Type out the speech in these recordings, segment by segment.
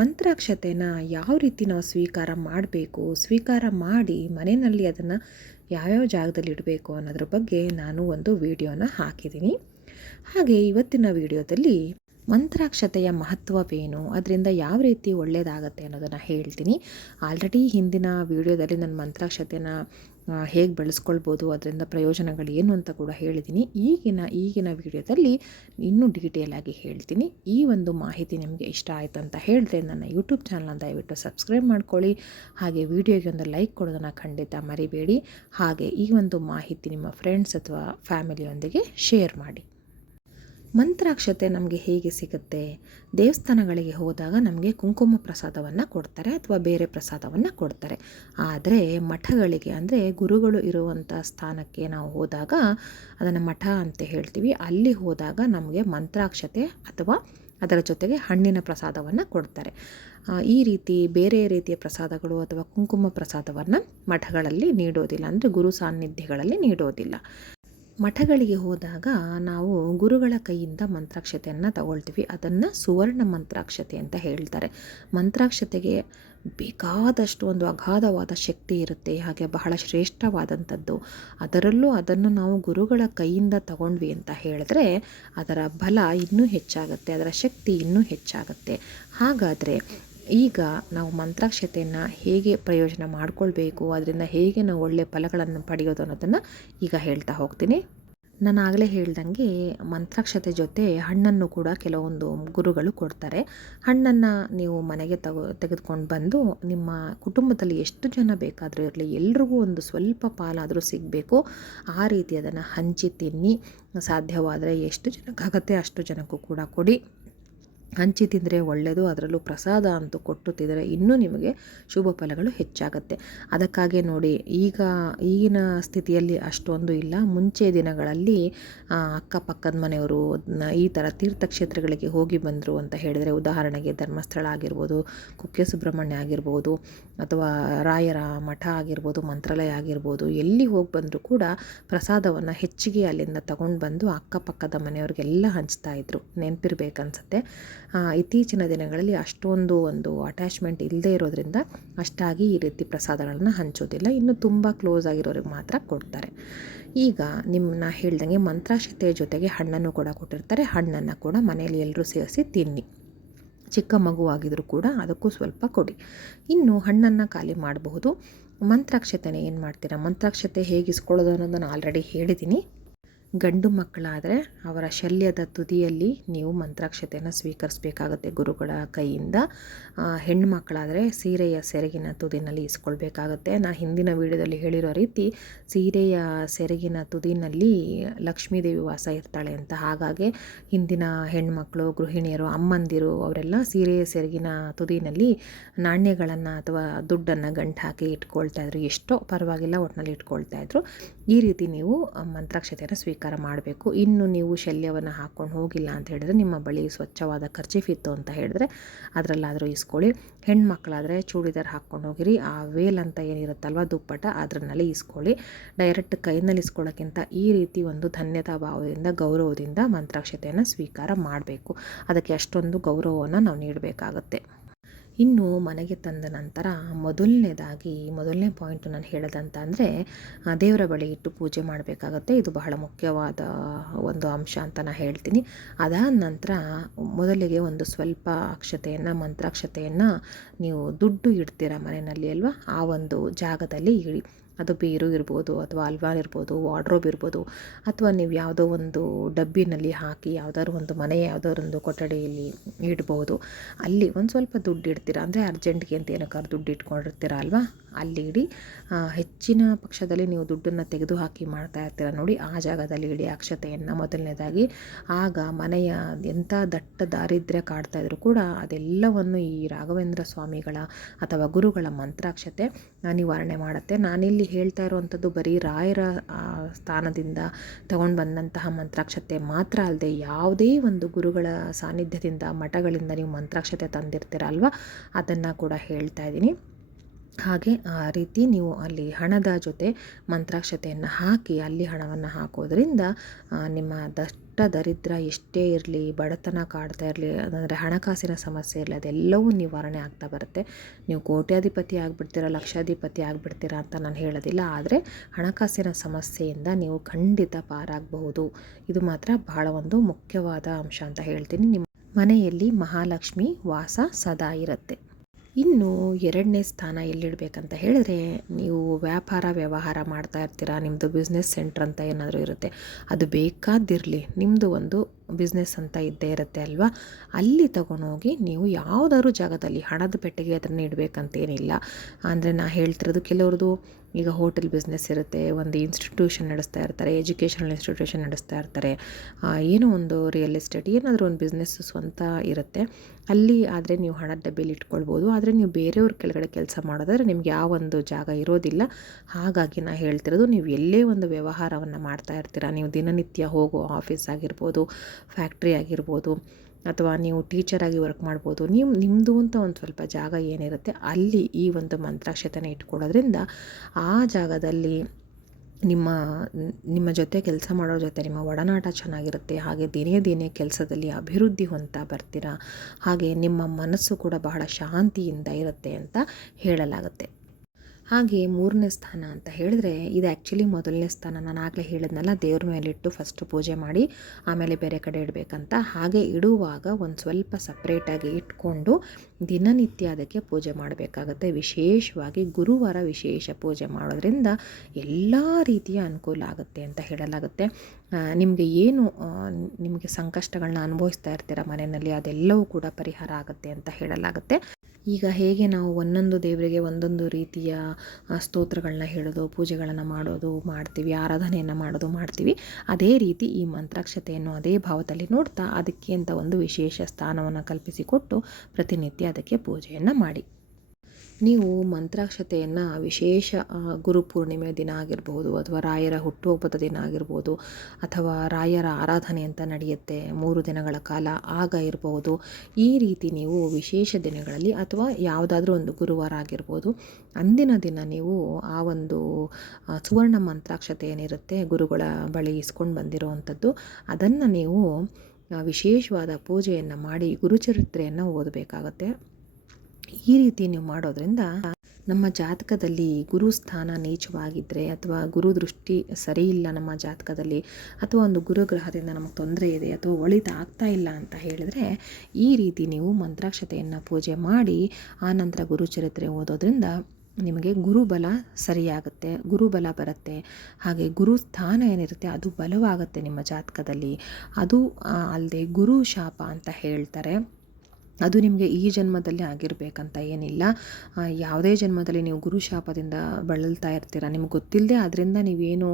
ಮಂತ್ರಾಕ್ಷತೆನ ಯಾವ ರೀತಿ ನಾವು ಸ್ವೀಕಾರ ಮಾಡಬೇಕು, ಸ್ವೀಕಾರ ಮಾಡಿ ಮನೆಯಲ್ಲಿ ಅದನ್ನು ಯಾವ್ಯಾವ ಜಾಗದಲ್ಲಿ ಇಡಬೇಕು ಅನ್ನೋದ್ರ ಬಗ್ಗೆ ನಾನು ಒಂದು ವಿಡಿಯೋನ ಹಾಕಿದ್ದೀನಿ. ಹಾಗೆ ಇವತ್ತಿನ ವಿಡಿಯೋದಲ್ಲಿ ಮಂತ್ರಾಕ್ಷತೆಯ ಮಹತ್ವವೇನು, ಅದರಿಂದ ಯಾವ ರೀತಿ ಒಳ್ಳೆಯದಾಗತ್ತೆ ಅನ್ನೋದನ್ನು ಹೇಳ್ತೀನಿ. ಆಲ್ರೆಡಿ ಹಿಂದಿನ ವಿಡಿಯೋದಲ್ಲಿ ನಾನು ಮಂತ್ರಾಕ್ಷತೆನ ಹೇಗೆ ಬಳಸ್ಕೊಳ್ಬೋದು ಅದರಿಂದ ಪ್ರಯೋಜನಗಳು ಏನು ಅಂತ ಕೂಡ ಹೇಳಿದ್ದೀನಿ ಈಗಿನ ಈಗಿನ ವಿಡಿಯೋದಲ್ಲಿ ಇನ್ನೂ ಡೀಟೇಲಾಗಿ ಹೇಳ್ತೀನಿ. ಈ ಒಂದು ಮಾಹಿತಿ ನಿಮಗೆ ಇಷ್ಟ ಆಯಿತು ಅಂತ ಹೇಳಿದ್ರೆ ನನ್ನ ಯೂಟ್ಯೂಬ್ ಚಾನಲ್ನ ದಯವಿಟ್ಟು ಸಬ್ಸ್ಕ್ರೈಬ್ ಮಾಡ್ಕೊಳ್ಳಿ. ಹಾಗೆ ವಿಡಿಯೋಗೆ ಒಂದು ಲೈಕ್ ಕೊಡೋದನ್ನು ಖಂಡಿತ ಮರಿಬೇಡಿ. ಹಾಗೆ ಈ ಒಂದು ಮಾಹಿತಿ ನಿಮ್ಮ ಫ್ರೆಂಡ್ಸ್ ಅಥವಾ ಫ್ಯಾಮಿಲಿಯೊಂದಿಗೆ ಶೇರ್ ಮಾಡಿ. ಮಂತ್ರಾಕ್ಷತೆ ನಮಗೆ ಹೇಗೆ ಸಿಗುತ್ತೆ? ದೇವಸ್ಥಾನಗಳಿಗೆ ಹೋದಾಗ ನಮಗೆ ಕುಂಕುಮ ಪ್ರಸಾದವನ್ನು ಕೊಡ್ತಾರೆ ಅಥವಾ ಬೇರೆ ಪ್ರಸಾದವನ್ನು ಕೊಡ್ತಾರೆ. ಆದರೆ ಮಠಗಳಿಗೆ ಅಂದರೆ ಗುರುಗಳು ಇರುವಂಥ ಸ್ಥಾನಕ್ಕೆ ನಾವು ಹೋದಾಗ ಅದನ್ನು ಮಠ ಅಂತ ಹೇಳ್ತೀವಿ. ಅಲ್ಲಿ ಹೋದಾಗ ನಮಗೆ ಮಂತ್ರಾಕ್ಷತೆ ಅಥವಾ ಅದರ ಜೊತೆಗೆ ಹಣ್ಣಿನ ಪ್ರಸಾದವನ್ನು ಕೊಡ್ತಾರೆ. ಈ ರೀತಿ ಬೇರೆ ರೀತಿಯ ಪ್ರಸಾದಗಳು ಅಥವಾ ಕುಂಕುಮ ಪ್ರಸಾದವನ್ನು ಮಠಗಳಲ್ಲಿ ನೀಡೋದಿಲ್ಲ. ಅಂದರೆ ಗುರು ಸಾನ್ನಿಧ್ಯಗಳಲ್ಲಿ ನೀಡೋದಿಲ್ಲ. ಮಠಗಳಿಗೆ ಹೋದಾಗ ನಾವು ಗುರುಗಳ ಕೈಯಿಂದ ಮಂತ್ರಾಕ್ಷತೆಯನ್ನು ತಗೊಳ್ತೀವಿ. ಅದನ್ನು ಸುವರ್ಣ ಮಂತ್ರಾಕ್ಷತೆ ಅಂತ ಹೇಳ್ತಾರೆ. ಮಂತ್ರಾಕ್ಷತೆಗೆ ಬೇಕಾದಷ್ಟು ಒಂದು ಅಗಾಧವಾದ ಶಕ್ತಿ ಇರುತ್ತೆ. ಹಾಗೆ ಬಹಳ ಶ್ರೇಷ್ಠವಾದಂಥದ್ದು. ಅದರಲ್ಲೂ ಅದನ್ನು ನಾವು ಗುರುಗಳ ಕೈಯಿಂದ ತಗೊಂಡ್ವಿ ಅಂತ ಹೇಳಿದ್ರೆ ಅದರ ಬಲ ಇನ್ನೂ ಹೆಚ್ಚಾಗುತ್ತೆ. ಅದರ ಶಕ್ತಿ ಇನ್ನೂ ಹೆಚ್ಚಾಗುತ್ತೆ. ಹಾಗಾದರೆ ಈಗ ನಾವು ಮಂತ್ರಾಕ್ಷತೆಯನ್ನು ಹೇಗೆ ಪ್ರಯೋಜನ ಮಾಡಿಕೊಳ್ಬೇಕು, ಅದರಿಂದ ಹೇಗೆ ನಾವು ಒಳ್ಳೆಯ ಫಲಗಳನ್ನು ಪಡೆಯೋದು ಅನ್ನೋದನ್ನು ಈಗ ಹೇಳ್ತಾ ಹೋಗ್ತೀನಿ. ನಾನು ಆಗಲೇ ಹೇಳ್ದಂಗೆ ಮಂತ್ರಾಕ್ಷತೆ ಜೊತೆ ಹಣ್ಣನ್ನು ಕೂಡ ಕೆಲವೊಂದು ಗುರುಗಳು ಕೊಡ್ತಾರೆ. ಹಣ್ಣನ್ನು ನೀವು ಮನೆಗೆ ತಗೋ, ತೆಗೆದುಕೊಂಡು ಬಂದು ನಿಮ್ಮ ಕುಟುಂಬದಲ್ಲಿ ಎಷ್ಟು ಜನ ಬೇಕಾದರೂ ಇರಲಿ, ಎಲ್ರಿಗೂ ಒಂದು ಸ್ವಲ್ಪ ಪಾಲಾದರೂ ಸಿಗಬೇಕು. ಆ ರೀತಿ ಅದನ್ನು ಹಂಚಿ ತಿನ್ನಿ, ಸಾಧ್ಯವಾದರೆ ಎಷ್ಟು ಜನಕ್ಕಾಗತ್ತೆ ಅಷ್ಟು ಜನಕ್ಕೂ ಕೂಡ ಕೊಡಿ. ಹಂಚಿ ತಿಂದರೆ ಒಳ್ಳೆಯದು ಅದರಲ್ಲೂ ಪ್ರಸಾದ ಅಂತೂ ಕೊಟ್ಟು ತಿಂದರೆ ಇನ್ನೂ ನಿಮಗೆ ಶುಭ ಫಲಗಳು ಹೆಚ್ಚಾಗುತ್ತೆ. ಅದಕ್ಕಾಗಿ ನೋಡಿ, ಈಗ ಈಗಿನ ಸ್ಥಿತಿಯಲ್ಲಿ ಅಷ್ಟೊಂದು ಇಲ್ಲ. ಮುಂಚೆ ದಿನಗಳಲ್ಲಿ ಅಕ್ಕಪಕ್ಕದ ಮನೆಯವರು ಈ ಥರ ತೀರ್ಥಕ್ಷೇತ್ರಗಳಿಗೆ ಹೋಗಿ ಬಂದರು ಅಂತ ಹೇಳಿದರೆ, ಉದಾಹರಣೆಗೆ ಧರ್ಮಸ್ಥಳ ಆಗಿರ್ಬೋದು, ಕುಕ್ಕೆ ಸುಬ್ರಹ್ಮಣ್ಯ ಆಗಿರ್ಬೋದು, ಅಥವಾ ರಾಯರ ಮಠ ಆಗಿರ್ಬೋದು, ಮಂತ್ರಾಲಯ ಆಗಿರ್ಬೋದು, ಎಲ್ಲಿ ಹೋಗಿ ಬಂದರೂ ಕೂಡ ಪ್ರಸಾದವನ್ನು ಹೆಚ್ಚಿಗೆ ಅಲ್ಲಿಂದ ತಗೊಂಡು ಬಂದು ಅಕ್ಕಪಕ್ಕದ ಮನೆಯವ್ರಿಗೆಲ್ಲ ಹಂಚ್ತಾ ಇದ್ರು. ನೆನಪಿರ್ಬೇಕನ್ಸುತ್ತೆ. ಇತ್ತೀಚಿನ ದಿನಗಳಲ್ಲಿ ಅಷ್ಟೊಂದು ಒಂದು ಅಟ್ಯಾಚ್ಮೆಂಟ್ ಇಲ್ಲದೆ ಇರೋದ್ರಿಂದ ಅಷ್ಟಾಗಿ ಈ ರೀತಿ ಪ್ರಸಾದಗಳನ್ನು ಹಂಚೋದಿಲ್ಲ. ಇನ್ನು ತುಂಬ ಕ್ಲೋಸ್ ಆಗಿರೋರಿಗೆ ಮಾತ್ರ ಕೊಡ್ತಾರೆ. ಈಗ ನಿಮ್ಮನ್ನ ಹೇಳ್ದಂಗೆ ಮಂತ್ರಾಕ್ಷತೆಯ ಜೊತೆಗೆ ಹಣ್ಣನ್ನು ಕೂಡ ಕೊಟ್ಟಿರ್ತಾರೆ. ಹಣ್ಣನ್ನು ಕೂಡ ಮನೆಯಲ್ಲಿ ಎಲ್ಲರೂ ಸೇರಿಸಿ ತಿನ್ನಿ. ಚಿಕ್ಕ ಮಗುವಾಗಿದ್ದರೂ ಕೂಡ ಅದಕ್ಕೂ ಸ್ವಲ್ಪ ಕೊಡಿ. ಇನ್ನು ಹಣ್ಣನ್ನು ಖಾಲಿ ಮಾಡಬಹುದು. ಮಂತ್ರಾಕ್ಷತೆನೇ ಏನು ಮಾಡ್ತೀರಾ? ಮಂತ್ರಾಕ್ಷತೆ ಹೇಗೆ ಇಸ್ಕೊಳ್ಳೋದು ಅನ್ನೋದನ್ನು ಆಲ್ರೆಡಿ ಹೇಳಿದ್ದೀನಿ ಗಂಡು ಮಕ್ಕಳಾದರೆ ಅವರ ಶಲ್ಯದ ತುದಿಯಲ್ಲಿ ನೀವು ಮಂತ್ರಾಕ್ಷತೆಯನ್ನು ಸ್ವೀಕರಿಸಬೇಕಾಗತ್ತೆ ಗುರುಗಳ ಕೈಯಿಂದ. ಹೆಣ್ಣು ಮಕ್ಕಳಾದರೆ ಸೀರೆಯ ಸೆರಗಿನ ತುದಿನಲ್ಲಿ ಇಸ್ಕೊಳ್ಬೇಕಾಗತ್ತೆ. ನಾ ಹಿಂದಿನ ವಿಡಿಯೋದಲ್ಲಿ ಹೇಳಿರೋ ರೀತಿ ಸೀರೆಯ ಸೆರಗಿನ ತುದಿನಲ್ಲಿ ಲಕ್ಷ್ಮೀದೇವಿ ವಾಸ ಇರ್ತಾಳೆ ಅಂತ. ಹಾಗಾಗಿ ಹಿಂದಿನ ಹೆಣ್ಮಕ್ಳು ಗೃಹಿಣಿಯರು, ಅಮ್ಮಂದಿರು ಅವರೆಲ್ಲ ಸೀರೆಯ ಸೆರಗಿನ ತುದಿನಲ್ಲಿ ನಾಣ್ಯಗಳನ್ನು ಅಥವಾ ದುಡ್ಡನ್ನು ಗಂಟು ಹಾಕಿ ಇಟ್ಕೊಳ್ತಾ ಇದ್ರು. ಎಷ್ಟೋ ಪರವಾಗಿಲ್ಲ ಒಟ್ಟಿನಲ್ಲಿ ಇಟ್ಕೊಳ್ತಾ ಇದ್ರು. ಈ ರೀತಿ ನೀವು ಮಂತ್ರಾಕ್ಷತೆಯನ್ನು ಸ್ವೀಕಾರ ಸ್ವೀಕಾರ ಮಾಡಬೇಕು. ಇನ್ನು ನೀವು ಶಲ್ಯವನ್ನು ಹಾಕ್ಕೊಂಡು ಹೋಗಿಲ್ಲ ಅಂತ ಹೇಳಿದ್ರೆ ನಿಮ್ಮ ಬಳಿ ಸ್ವಚ್ಛವಾದ ಖರ್ಚೀಫ್ ಇತ್ತು ಅಂತ ಹೇಳಿದ್ರೆ ಅದರಲ್ಲಾದರೂ ಇಸ್ಕೊಳ್ಳಿ. ಹೆಣ್ಮಕ್ಳಾದರೆ ಚೂಡಿದಾರ್ ಹಾಕ್ಕೊಂಡು ಹೋಗಿರಿ. ಆ ವೇಲ್ ಅಂತ ಏನಿರುತ್ತಲ್ವ ದುಪ್ಪಟ ಅದರಲ್ಲಿ ಇಸ್ಕೊಳ್ಳಿ. ಡೈರೆಕ್ಟ್ ಕೈನಲ್ಲಿ ಇಸ್ಕೊಳ್ಳೋಕ್ಕಿಂತ ಈ ರೀತಿ ಒಂದು ಧನ್ಯತಾ ಭಾವದಿಂದ, ಗೌರವದಿಂದ ಮಂತ್ರಾಕ್ಷತೆಯನ್ನು ಸ್ವೀಕಾರ ಮಾಡಬೇಕು. ಅದಕ್ಕೆ ಅಷ್ಟೊಂದು ಗೌರವವನ್ನು ನಾವು ನೀಡಬೇಕಾಗತ್ತೆ. ಇನ್ನು ಮನೆಗೆ ತಂದ ನಂತರ ಮೊದಲನೇದಾಗಿ, ಮೊದಲನೇ ಪಾಯಿಂಟ್ ನಾನು ಹೇಳೋದಂತ ಅಂದರೆ ದೇವರ ಬಳಿ ಇಟ್ಟು ಪೂಜೆ ಮಾಡಬೇಕಾಗತ್ತೆ. ಇದು ಬಹಳ ಮುಖ್ಯವಾದ ಒಂದು ಅಂಶ ಅಂತ ನಾನು ಹೇಳ್ತೀನಿ. ಅದಾದ ನಂತರ ಮೊದಲಿಗೆ ಒಂದು ಸ್ವಲ್ಪ ಅಕ್ಷತೆಯನ್ನು, ಮಂತ್ರಾಕ್ಷತೆಯನ್ನು ನೀವು ದುಡ್ಡು ಇಡ್ತೀರ ಮನೆಯಲ್ಲಿ ಅಲ್ವಾ? ಆ ಒಂದು ಜಾಗದಲ್ಲಿ ಇಡಿ. ಅದು ಬೀರು ಇರ್ಬೋದು ಅಥವಾ ಅಲ್ವಾರ್ ಇರ್ಬೋದು ವಾರ್ಡ್ರೋಬ್ ಇರ್ಬೋದು, ಅಥವಾ ನೀವು ಯಾವುದೋ ಒಂದು ಡಬ್ಬಿನಲ್ಲಿ ಹಾಕಿ ಯಾವುದಾದ್ರು ಒಂದು ಮನೆ ಯಾವುದಾದ್ರು ಒಂದು ಕೊಠಡಿಯಲ್ಲಿ ಇಡ್ಬೋದು. ಅಲ್ಲಿ ಒಂದು ಸ್ವಲ್ಪ ದುಡ್ಡು ಇಡ್ತೀರ? ಅಂದರೆ ಅರ್ಜೆಂಟ್ಗೆ ಅಂತ ಏನಕ್ಕಾದ್ರು ದುಡ್ಡು ಇಟ್ಕೊಂಡಿರ್ತೀರ ಅಲ್ವಾ? ಅಲ್ಲಿ ಇಡಿ ಹೆಚ್ಚಿನ ಪಕ್ಷದಲ್ಲಿ ನೀವು ದುಡ್ಡನ್ನು ತೆಗೆದು ಹಾಕಿ ಮಾಡ್ತಾ ಇರ್ತೀರ ನೋಡಿ, ಆ ಜಾಗದಲ್ಲಿ ಇಡಿ ಅಕ್ಷತೆಯನ್ನು. ಮೊದಲನೇದಾಗಿ, ಆಗ ಮನೆಯ ಎಂಥ ದಟ್ಟ ದಾರಿದ್ರ್ಯ ಕಾಡ್ತಾ ಇದ್ರು ಕೂಡ ಅದೆಲ್ಲವನ್ನು ಈ ರಾಘವೇಂದ್ರ ಸ್ವಾಮಿಗಳ ಅಥವಾ ಗುರುಗಳ ಮಂತ್ರಾಕ್ಷತೆ ನಿವಾರಣೆ ಮಾಡುತ್ತೆ. ನಾನಿಲ್ಲಿ ಹೇಳ್ತಾ ಇರುವಂಥದ್ದು ಬರೀ ರಾಯರ ಸ್ಥಾನದಿಂದ ತಗೊಂಡು ಬಂದಂತಹ ಮಂತ್ರಾಕ್ಷತೆ ಮಾತ್ರ ಅಲ್ಲದೆ ಯಾವುದೇ ಒಂದು ಗುರುಗಳ ಸಾನ್ನಿಧ್ಯದಿಂದ ಮಠಗಳಿಂದ ನೀವು ಮಂತ್ರಾಕ್ಷತೆ ತಂದಿರ್ತೀರ ಅಲ್ವಾ, ಅದನ್ನು ಕೂಡ ಹೇಳ್ತಾ ಇದ್ದೀನಿ. ಹಾಗೆ ಆ ರೀತಿ ನೀವು ಅಲ್ಲಿ ಹಣದ ಜೊತೆ ಮಂತ್ರಾಕ್ಷತೆಯನ್ನು ಹಾಕಿ ಅಲ್ಲಿ ಹಣವನ್ನು ಹಾಕೋದ್ರಿಂದ ನಿಮ್ಮ ದಷ್ಟ ದರಿದ್ರ ಎಷ್ಟೇ ಇರಲಿ, ಬಡತನ ಕಾಡ್ತಾ ಇರಲಿ ಅಂದರೆ ಹಣಕಾಸಿನ ಸಮಸ್ಯೆ ಇರಲಿ, ಅದೆಲ್ಲವೂ ನಿವಾರಣೆ ಆಗ್ತಾ ಬರುತ್ತೆ. ನೀವು ಕೋಟ್ಯಾಧಿಪತಿ ಆಗಿಬಿಡ್ತೀರಾ, ಲಕ್ಷಾಧಿಪತಿ ಆಗಿಬಿಡ್ತೀರಾ ಅಂತ ನಾನು ಹೇಳೋದಿಲ್ಲ, ಆದರೆ ಹಣಕಾಸಿನ ಸಮಸ್ಯೆಯಿಂದ ನೀವು ಖಂಡಿತ ಪಾರಾಗಬಹುದು. ಇದು ಮಾತ್ರ ಬಹಳ ಒಂದು ಮುಖ್ಯವಾದ ಅಂಶ ಅಂತ ಹೇಳ್ತೀನಿ. ನಿಮ್ಮ ಮನೆಯಲ್ಲಿ ಮಹಾಲಕ್ಷ್ಮಿ ವಾಸ ಸದಾ ಇರುತ್ತೆ. ಇನ್ನು ಎರಡನೇ ಸ್ಥಾನ ಎಲ್ಲಿಡಬೇಕಂತ ಹೇಳಿದ್ರೆ ನೀವು ವ್ಯಾಪಾರ ವ್ಯವಹಾರ ಮಾಡ್ತಾ ಇರ್ತೀರಾ ನಿಮ್ಮದು ಬಿಸ್ನೆಸ್ ಸೆಂಟ್ರ್ ಅಂತ ಏನಾದರೂ ಇರುತ್ತೆ, ಅದು ಬೇಕಾದಿರಲಿ ನಿಮ್ಮದು ಒಂದು ಬಿಸ್ನೆಸ್ ಅಂತ ಇದ್ದೇ ಇರುತ್ತೆ ಅಲ್ವಾ? ಅಲ್ಲಿ ತಗೊಂಡೋಗಿ ನೀವು ಯಾವುದಾದ್ರು ಜಾಗದಲ್ಲಿ ಹಣದ ಪೆಟ್ಟಿಗೆ ಅದನ್ನು ಇಡಬೇಕಂತೇನಿಲ್ಲ. ಅಂದರೆ ನಾ ಹೇಳ್ತಿರೋದು ಕೆಲವ್ರದ್ದು ಈಗ ಹೋಟೆಲ್ ಬಿಸ್ನೆಸ್ ಇರುತ್ತೆ, ಒಂದು ಇನ್ಸ್ಟಿಟ್ಯೂಷನ್ ನಡೆಸ್ತಾ ಇರ್ತಾರೆ ಎಜುಕೇಷನಲ್ ಇನ್ಸ್ಟಿಟ್ಯೂಷನ್ ನಡೆಸ್ತಾ ಇರ್ತಾರೆ. ಏನೋ ಒಂದು ರಿಯಲ್ ಎಸ್ಟೇಟ್ ಏನಾದರೂ ಒಂದು ಬಿಸ್ನೆಸ್ ಸ್ವಂತ ಇರುತ್ತೆ. ಅಲ್ಲಿ ಆದರೆ ನೀವು ಹಣದ ಡಬ್ಬಿಲಿ ಇಟ್ಕೊಳ್ಬೋದು. ಆದರೆ ನೀವು ಬೇರೆಯವ್ರ ಕೆಳಗಡೆ ಕೆಲಸ ಮಾಡೋದಾದ್ರೆ ನಿಮ್ಗೆ ಯಾವ ಒಂದು ಜಾಗ ಇರೋದಿಲ್ಲ. ಹಾಗಾಗಿ ನಾ ಹೇಳ್ತಿರೋದು, ನೀವು ಎಲ್ಲೇ ಒಂದು ವ್ಯವಹಾರವನ್ನು ಮಾಡ್ತಾ ಇರ್ತೀರಾ, ನೀವು ದಿನನಿತ್ಯ ಹೋಗೋ ಆಫೀಸ್ ಆಗಿರ್ಬೋದು ಫ್ಯಾಕ್ಟ್ರಿ ಆಗಿರ್ಬೋದು ಅಥವಾ ನೀವು ಟೀಚರಾಗಿ ವರ್ಕ್ ಮಾಡ್ಬೋದು, ನೀವು ನಿಮ್ಮದು ಅಂತ ಒಂದು ಸ್ವಲ್ಪ ಜಾಗ ಏನಿರುತ್ತೆ ಅಲ್ಲಿ ಈ ಒಂದು ಮಂತ್ರಾಕ್ಷತೆನ ಇಟ್ಕೊಳ್ಳೋದ್ರಿಂದ ಆ ಜಾಗದಲ್ಲಿ ನಿಮ್ಮ ನಿಮ್ಮ ಜೊತೆ ಕೆಲಸ ಮಾಡೋ ಜೊತೆ ನಿಮ್ಮ ಒಡನಾಟ ಚೆನ್ನಾಗಿರುತ್ತೆ, ಹಾಗೆ ದಿನೇ ದಿನೇ ಕೆಲಸದಲ್ಲಿ ಅಭಿವೃದ್ಧಿ ಹೊಂದ್ತಾ ಬರ್ತೀರಾ, ಹಾಗೆ ನಿಮ್ಮ ಮನಸ್ಸು ಕೂಡ ಬಹಳ ಶಾಂತಿಯಿಂದ ಇರುತ್ತೆ ಅಂತ ಹೇಳಲಾಗುತ್ತೆ. ಹಾಗೆ ಮೂರನೇ ಸ್ಥಾನ ಅಂತ ಹೇಳಿದ್ರೆ ಇದು ಆ್ಯಕ್ಚುಲಿ ಮೊದಲನೇ ಸ್ಥಾನ. ನಾನು ಆಗಲೇ ಹೇಳಿದ್ನಲ್ಲ, ದೇವ್ರ ಮೇಲಿಟ್ಟು ಫಸ್ಟ್ ಪೂಜೆ ಮಾಡಿ, ಆಮೇಲೆ ಬೇರೆ ಕಡೆ ಇಡಬೇಕಂತ. ಹಾಗೆ ಇಡುವಾಗ ಒಂದು ಸ್ವಲ್ಪ ಸಪ್ರೇಟಾಗಿ ಇಟ್ಕೊಂಡು ದಿನನಿತ್ಯ ಅದಕ್ಕೆ ಪೂಜೆ ಮಾಡಬೇಕಾಗತ್ತೆ. ವಿಶೇಷವಾಗಿ ಗುರುವಾರ ವಿಶೇಷ ಪೂಜೆ ಮಾಡೋದ್ರಿಂದ ಎಲ್ಲ ರೀತಿಯ ಅನುಕೂಲ ಆಗುತ್ತೆ ಅಂತ ಹೇಳಲಾಗುತ್ತೆ. ನಿಮಗೆ ಏನು ನಿಮಗೆ ಸಂಕಷ್ಟಗಳನ್ನ ಅನುಭವಿಸ್ತಾ ಇರ್ತೀರ ಮನೆಯಲ್ಲಿ, ಅದೆಲ್ಲವೂ ಕೂಡ ಪರಿಹಾರ ಆಗುತ್ತೆ ಅಂತ ಹೇಳಲಾಗುತ್ತೆ. ಈಗ ಹೇಗೆ ನಾವು ಒಂದೊಂದು ದೇವರಿಗೆ ಒಂದೊಂದು ರೀತಿಯ ಸ್ತೋತ್ರಗಳನ್ನ ಹೇಳೋದು, ಪೂಜೆಗಳನ್ನು ಮಾಡೋದು, ಮಾಡ್ತೀವಿ, ಆರಾಧನೆಯನ್ನು ಮಾಡೋದು, ಮಾಡ್ತೀವಿ. ಅದೇ ರೀತಿ ಈ ಮಂತ್ರಾಕ್ಷತೆಯನ್ನು ಅದೇ ಭಾವದಲ್ಲಿ ನೋಡ್ತಾ ಅದಕ್ಕೆ ಅಂತ ಒಂದು ವಿಶೇಷ ಸ್ಥಾನವನ್ನು ಕಲ್ಪಿಸಿಕೊಟ್ಟು ಪ್ರತಿನಿತ್ಯ ಅದಕ್ಕೆ ಪೂಜೆಯನ್ನು ಮಾಡಿ. ನೀವು ಮಂತ್ರಾಕ್ಷತೆಯನ್ನು ವಿಶೇಷ ಗುರುಪೂರ್ಣಿಮೆ ದಿನ ಆಗಿರಬಹುದು ಅಥವಾ ರಾಯರ ಹುಟ್ಟುಹಬ್ಬದ ದಿನ ಆಗಿರ್ಬೋದು ಅಥವಾ ರಾಯರ ಆರಾಧನೆ ಅಂತ ನಡೆಯುತ್ತೆ, ಮೂರು ದಿನಗಳ ಕಾಲ ಆಗ ಇರಬಹುದು ಈ ರೀತಿ ನೀವು ವಿಶೇಷ ದಿನಗಳಲ್ಲಿ ಅಥವಾ ಯಾವುದಾದ್ರೂ ಒಂದು ಗುರುವಾರ ಆಗಿರ್ಬೋದು, ಅಂದಿನ ದಿನ ನೀವು ಆ ಒಂದು ಸುವರ್ಣ ಮಂತ್ರಾಕ್ಷತೆ ಏನಿರುತ್ತೆ ಗುರುಗಳ ಬಳಿ ಇಸ್ಕೊಂಡು ಬಂದಿರುವಂಥದ್ದು, ಅದನ್ನು ನೀವು ವಿಶೇಷವಾದ ಪೂಜೆಯನ್ನು ಮಾಡಿ ಗುರುಚರಿತ್ರೆಯನ್ನು ಓದಬೇಕಾಗತ್ತೆ. ಈ ರೀತಿ ನೀವು ಮಾಡೋದ್ರಿಂದ ನಮ್ಮ ಜಾತಕದಲ್ಲಿ ಗುರು ಸ್ಥಾನ ನೀಚವಾಗಿದ್ದರೆ ಅಥವಾ ಗುರು ದೃಷ್ಟಿ ಸರಿ ಇಲ್ಲ ನಮ್ಮ ಜಾತಕದಲ್ಲಿ ಅಥವಾ ಒಂದು ಗುರುಗ್ರಹದಿಂದ ನಮಗೆ ತೊಂದರೆ ಇದೆ ಅಥವಾ ಒಳಿತಾಗ್ತಾ ಇಲ್ಲ ಅಂತ ಹೇಳಿದ್ರೆ ಈ ರೀತಿ ನೀವು ಮಂತ್ರಾಕ್ಷತೆಯನ್ನು ಪೂಜೆ ಮಾಡಿ ಆನಂತರ ಗುರುಚರಿತ್ರೆ ಓದೋದ್ರಿಂದ ನಿಮಗೆ ಗುರುಬಲ ಸರಿಯಾಗುತ್ತೆ, ಗುರುಬಲ ಬರುತ್ತೆ. ಹಾಗೆ ಗುರು ಸ್ಥಾನ ಏನಿರುತ್ತೆ ಅದು ಬಲವಾಗುತ್ತೆ ನಿಮ್ಮ ಜಾತಕದಲ್ಲಿ. ಅದು ಅಲ್ಲದೆ ಗುರು ಶಾಪ ಅಂತ ಹೇಳ್ತಾರೆ. ಅದು ನಿಮಗೆ ಈ ಜನ್ಮದಲ್ಲಿ ಆಗಿರಬೇಕಂತ ಏನಿಲ್ಲ. ಯಾವುದೇ ಜನ್ಮದಲ್ಲಿ ನೀವು ಗುರು ಶಾಪದಿಂದ ಬಳಲ್ತಾ ಇರ್ತೀರ? ನಿಮ್ಗೆ ಗೊತ್ತಿಲ್ಲದೆ ಅದರಿಂದ ನೀವೇನು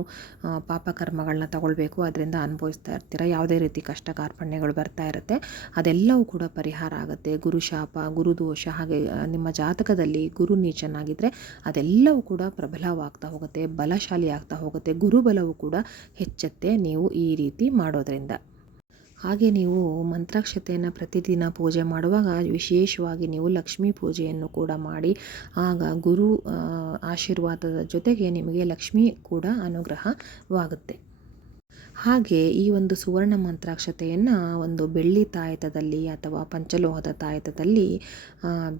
ಪಾಪ ಕರ್ಮಗಳನ್ನ ತಗೊಳ್ಬೇಕು ಅದರಿಂದ ಅನುಭವಿಸ್ತಾ ಇರ್ತೀರ? ಯಾವುದೇ ರೀತಿ ಕಷ್ಟ ಕಾರ್ಪಣ್ಯಗಳು ಬರ್ತಾ ಇರುತ್ತೆ. ಅದೆಲ್ಲವೂ ಕೂಡ ಪರಿಹಾರ ಆಗುತ್ತೆ. ಗುರು ಶಾಪ ಗುರುದೋಷ ಹಾಗೆ ನಿಮ್ಮ ಜಾತಕದಲ್ಲಿ ಗುರು ನೀಚನಾಗಿದ್ದರೆ ಅದೆಲ್ಲವೂ ಕೂಡ ಪ್ರಬಲವಾಗ್ತಾ ಹೋಗುತ್ತೆ ಬಲಶಾಲಿ ಆಗ್ತಾ ಹೋಗುತ್ತೆ. ಗುರುಬಲವು ಕೂಡ ಹೆಚ್ಚುತ್ತೆ ನೀವು ಈ ರೀತಿ ಮಾಡೋದ್ರಿಂದ. ಹಾಗೆ ನೀವು ಮಂತ್ರಾಕ್ಷತೆಯನ್ನು ಪ್ರತಿದಿನ ಪೂಜೆ ಮಾಡುವಾಗ ವಿಶೇಷವಾಗಿ ನೀವು ಲಕ್ಷ್ಮೀ ಪೂಜೆಯನ್ನು ಕೂಡ ಮಾಡಿ, ಆಗ ಗುರು ಆಶೀರ್ವಾದದ ಜೊತೆಗೆ ನಿಮಗೆ ಲಕ್ಷ್ಮಿ ಕೂಡ ಅನುಗ್ರಹವಾಗುತ್ತೆ. ಹಾಗೆ ಈ ಒಂದು ಸುವರ್ಣ ಮಂತ್ರಾಕ್ಷತೆಯನ್ನು ಒಂದು ಬೆಳ್ಳಿ ತಾಯತದಲ್ಲಿ ಅಥವಾ ಪಂಚಲೋಹದ ತಾಯತದಲ್ಲಿ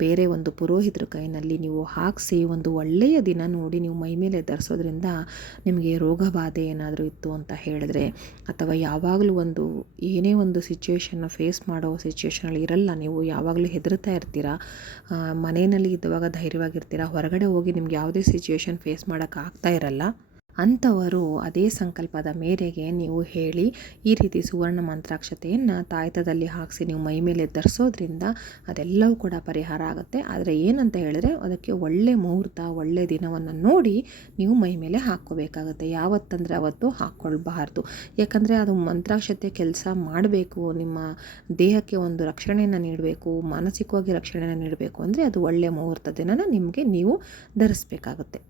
ಬೇರೆ ಒಂದು ಪುರೋಹಿತರ ಕೈನಲ್ಲಿ ನೀವು ಹಾಕಿಸಿ ಒಂದು ಒಳ್ಳೆಯ ದಿನ ನೋಡಿ ನೀವು ಮೈ ಮೇಲೆ ಧರಿಸೋದ್ರಿಂದ ನಿಮಗೆ ರೋಗ ಬಾಧೆ ಏನಾದರೂ ಇತ್ತು ಅಂತ ಹೇಳಿದ್ರೆ, ಅಥವಾ ಯಾವಾಗಲೂ ಒಂದು ಏನೇ ಒಂದು ಸಿಚುವೇಶನ್ನ ಫೇಸ್ ಮಾಡೋ ಸಿಚುವೇಶನಲ್ಲಿ ಇರಲ್ಲ, ನೀವು ಯಾವಾಗಲೂ ಹೆದರ್ತಾ ಇರ್ತೀರ ಮನೆಯಲ್ಲಿ ಇದ್ದಾಗ ಧೈರ್ಯವಾಗಿರ್ತೀರ, ಹೊರಗಡೆ ಹೋಗಿ ನಿಮ್ಗೆ ಯಾವುದೇ ಸಿಚುವೇಶನ್ ಫೇಸ್ ಮಾಡೋಕ್ಕಾಗ್ತಾ ಇರಲ್ಲ? ಅಂಥವರು ಅದೇ ಸಂಕಲ್ಪದ ಮೇರೆಗೆ ನೀವು ಹೇಳಿ ಈ ರೀತಿ ಸುವರ್ಣ ಮಂತ್ರಾಕ್ಷತೆಯನ್ನು ತಾಯ್ತದಲ್ಲಿ ಹಾಕಿಸಿ ನೀವು ಮೈ ಮೇಲೆ ಧರಿಸೋದ್ರಿಂದ ಅದೆಲ್ಲವೂ ಕೂಡ ಪರಿಹಾರ ಆಗುತ್ತೆ. ಆದರೆ ಏನಂತ ಹೇಳಿದ್ರೆ ಅದಕ್ಕೆ ಒಳ್ಳೆ ಮುಹೂರ್ತ, ಒಳ್ಳೆ ದಿನವನ್ನು ನೋಡಿ ನೀವು ಮೈ ಮೇಲೆ ಹಾಕ್ಕೋಬೇಕಾಗುತ್ತೆ. ಯಾವತ್ತಂದರೆ ಅವತ್ತು ಹಾಕ್ಕೊಳ್ಬಾರ್ದು. ಯಾಕಂದರೆ ಅದು ಮಂತ್ರಾಕ್ಷತೆ ಕೆಲಸ ಮಾಡಬೇಕು, ನಿಮ್ಮ ದೇಹಕ್ಕೆ ಒಂದು ರಕ್ಷಣೆಯನ್ನು ನೀಡಬೇಕು, ಮಾನಸಿಕವಾಗಿ ರಕ್ಷಣೆಯನ್ನು ನೀಡಬೇಕು ಅಂದರೆ ಅದು ಒಳ್ಳೆ ಮುಹೂರ್ತ ದಿನನ ನಿಮಗೆ ನೀವು ಧರಿಸ್ಬೇಕಾಗುತ್ತೆ.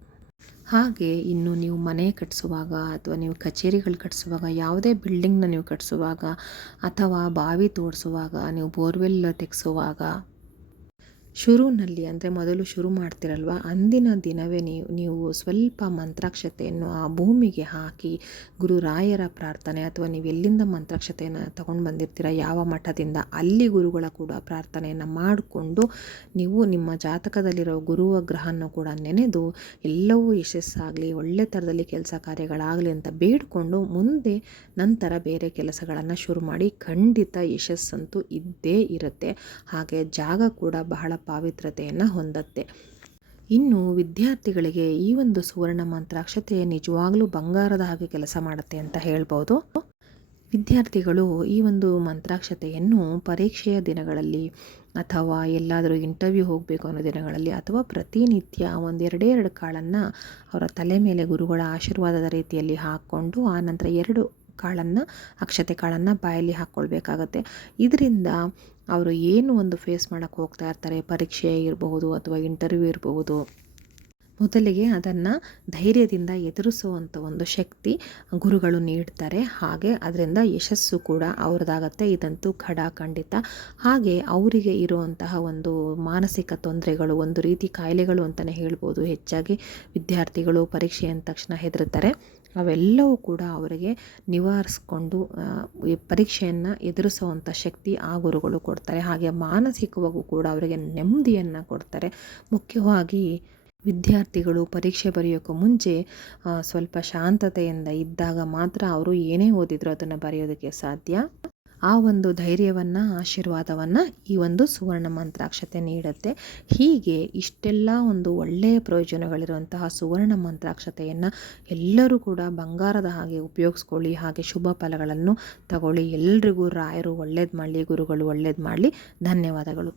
ಹಾಗೆ ಇನ್ನು ನೀವು ಮನೆ ಕಟ್ಟಿಸುವಾಗ ಅಥವಾ ನೀವು ಕಚೇರಿಗಳು ಕಟ್ಟಿಸುವಾಗ ಯಾವುದೇ ಬಿಲ್ಡಿಂಗ್ನ ನೀವು ಕಟ್ಟಿಸುವಾಗ ಅಥವಾ ಬಾವಿ ತೋಡಿಸುವಾಗ, ನೀವು ಬೋರ್ವೆಲ್ ತೆಗೆಸುವಾಗ ಶುರುವಿನಲ್ಲಿ ಅಂದರೆ ಮೊದಲು ಶುರು ಮಾಡ್ತಿರಲ್ವ? ಅಂದಿನ ದಿನವೇ ನೀವು ನೀವು ಸ್ವಲ್ಪ ಮಂತ್ರಾಕ್ಷತೆಯನ್ನು ಆ ಭೂಮಿಗೆ ಹಾಕಿ ಗುರುರಾಯರ ಪ್ರಾರ್ಥನೆ ಅಥವಾ ನೀವು ಎಲ್ಲಿಂದ ಮಂತ್ರಾಕ್ಷತೆಯನ್ನು ತಗೊಂಡು ಬಂದಿರ್ತೀರ, ಯಾವ ಮಠದಿಂದ, ಅಲ್ಲಿ ಗುರುಗಳ ಕೂಡ ಪ್ರಾರ್ಥನೆಯನ್ನು ಮಾಡಿಕೊಂಡು ನೀವು ನಿಮ್ಮ ಜಾತಕದಲ್ಲಿರೋ ಗುರುವ ಗ್ರಹವನ್ನು ಕೂಡ ನೆನೆದು ಎಲ್ಲವೂ ಯಶಸ್ಸಾಗಲಿ, ಒಳ್ಳೆ ಥರದಲ್ಲಿ ಕೆಲಸ ಕಾರ್ಯಗಳಾಗಲಿ ಅಂತ ಬೇಡಿಕೊಂಡು ಮುಂದೆ ನಂತರ ಬೇರೆ ಕೆಲಸಗಳನ್ನು ಶುರು ಮಾಡಿ ಖಂಡಿತ ಯಶಸ್ಸಂತೂ ಇದ್ದೇ ಇರುತ್ತೆ. ಹಾಗೆ ಜಾಗ ಕೂಡ ಬಹಳ ಪಾವಿತ್ರತೆಯನ್ನು ಹೊಂದತ್ತೆ. ಇನ್ನು ವಿದ್ಯಾರ್ಥಿಗಳಿಗೆ ಈ ಒಂದು ಸುವರ್ಣ ಮಂತ್ರಾಕ್ಷತೆ ನಿಜವಾಗ್ಲೂ ಬಂಗಾರದ ಹಾಗೆ ಕೆಲಸ ಮಾಡುತ್ತೆ ಅಂತ ಹೇಳ್ಬೋದು. ವಿದ್ಯಾರ್ಥಿಗಳು ಈ ಒಂದು ಮಂತ್ರಾಕ್ಷತೆಯನ್ನು ಪರೀಕ್ಷೆಯ ದಿನಗಳಲ್ಲಿ ಅಥವಾ ಎಲ್ಲಾದರೂ ಇಂಟರ್ವ್ಯೂ ಹೋಗಬೇಕು ಅನ್ನೋ ದಿನಗಳಲ್ಲಿ ಅಥವಾ ಪ್ರತಿನಿತ್ಯ ಒಂದೆರಡೇ ಎರಡು ಕಾಳನ್ನು ಅವರ ತಲೆ ಮೇಲೆ ಗುರುಗಳ ಆಶೀರ್ವಾದದ ರೀತಿಯಲ್ಲಿ ಹಾಕ್ಕೊಂಡು ಆ ನಂತರ ಎರಡು ಕಾಳನ್ನು, ಅಕ್ಷತೆ ಕಾಳನ್ನು ಬಾಯಲ್ಲಿ ಹಾಕ್ಕೊಳ್ಬೇಕಾಗತ್ತೆ ಇದರಿಂದ ಅವರು ಏನು ಒಂದು ಫೇಸ್ ಮಾಡೋಕ್ಕೆ ಹೋಗ್ತಾ ಇರ್ತಾರೆ, ಪರೀಕ್ಷೆ ಇರಬಹುದು ಅಥವಾ ಇಂಟರ್ವ್ಯೂ ಇರಬಹುದು, ಮೊದಲಿಗೆ ಅದನ್ನು ಧೈರ್ಯದಿಂದ ಎದುರಿಸುವಂಥ ಒಂದು ಶಕ್ತಿ ಗುರುಗಳು ನೀಡ್ತಾರೆ. ಹಾಗೆ ಅದರಿಂದ ಯಶಸ್ಸು ಕೂಡ ಅವ್ರದ್ದಾಗತ್ತೆ ಇದಂತೂ ಖಡ, ಖಂಡಿತ. ಹಾಗೆ ಅವರಿಗೆ ಇರುವಂತಹ ಒಂದು ಮಾನಸಿಕ ತೊಂದರೆಗಳು, ಒಂದು ರೀತಿ ಕಾಯಿಲೆಗಳು ಅಂತಲೇ ಹೇಳ್ಬೋದು. ಹೆಚ್ಚಾಗಿ ವಿದ್ಯಾರ್ಥಿಗಳು ಪರೀಕ್ಷೆ ಅಂದ ತಕ್ಷಣ ಹೆದರುತ್ತಾರೆ ಅವೆಲ್ಲವೂ ಕೂಡ ಅವರಿಗೆ ನಿವಾರಿಸ್ಕೊಂಡು ಈ ಪರೀಕ್ಷೆಯನ್ನು ಎದುರಿಸುವಂಥ ಶಕ್ತಿ ಆ ಗುರುಗಳು ಕೊಡ್ತಾರೆ. ಹಾಗೆ ಮಾನಸಿಕವಾಗೂ ಕೂಡ ಅವರಿಗೆ ನೆಮ್ಮದಿಯನ್ನು ಕೊಡ್ತಾರೆ. ಮುಖ್ಯವಾಗಿ ವಿದ್ಯಾರ್ಥಿಗಳು ಪರೀಕ್ಷೆ ಬರೆಯೋಕ್ಕೂ ಮುಂಚೆ ಸ್ವಲ್ಪ ಶಾಂತತೆಯಿಂದ ಇದ್ದಾಗ ಮಾತ್ರ ಅವರು ಏನೇ ಓದಿದ್ರು ಅದನ್ನು ಬರೆಯೋದಕ್ಕೆ ಸಾಧ್ಯ. ಆ ಒಂದು ಧೈರ್ಯವನ್ನು, ಆಶೀರ್ವಾದವನ್ನು ಈ ಒಂದು ಸುವರ್ಣ ಮಂತ್ರಾಕ್ಷತೆ ನೀಡುತ್ತೆ. ಹೀಗೆ ಇಷ್ಟೆಲ್ಲ ಒಂದು ಒಳ್ಳೆಯ ಪ್ರಯೋಜನಗಳಿರುವಂತಹ ಸುವರ್ಣ ಮಂತ್ರಾಕ್ಷತೆಯನ್ನು ಎಲ್ಲರೂ ಕೂಡ ಬಂಗಾರದ ಹಾಗೆ ಉಪಯೋಗಿಸ್ಕೊಳ್ಳಿ, ಹಾಗೆ ಶುಭ ಫಲಗಳನ್ನು ತಗೊಳ್ಳಿ. ಎಲ್ರಿಗೂ ರಾಯರು ಒಳ್ಳೇದು ಮಾಡಲಿ, ಗುರುಗಳು ಒಳ್ಳೇದು ಮಾಡಲಿ. ಧನ್ಯವಾದಗಳು.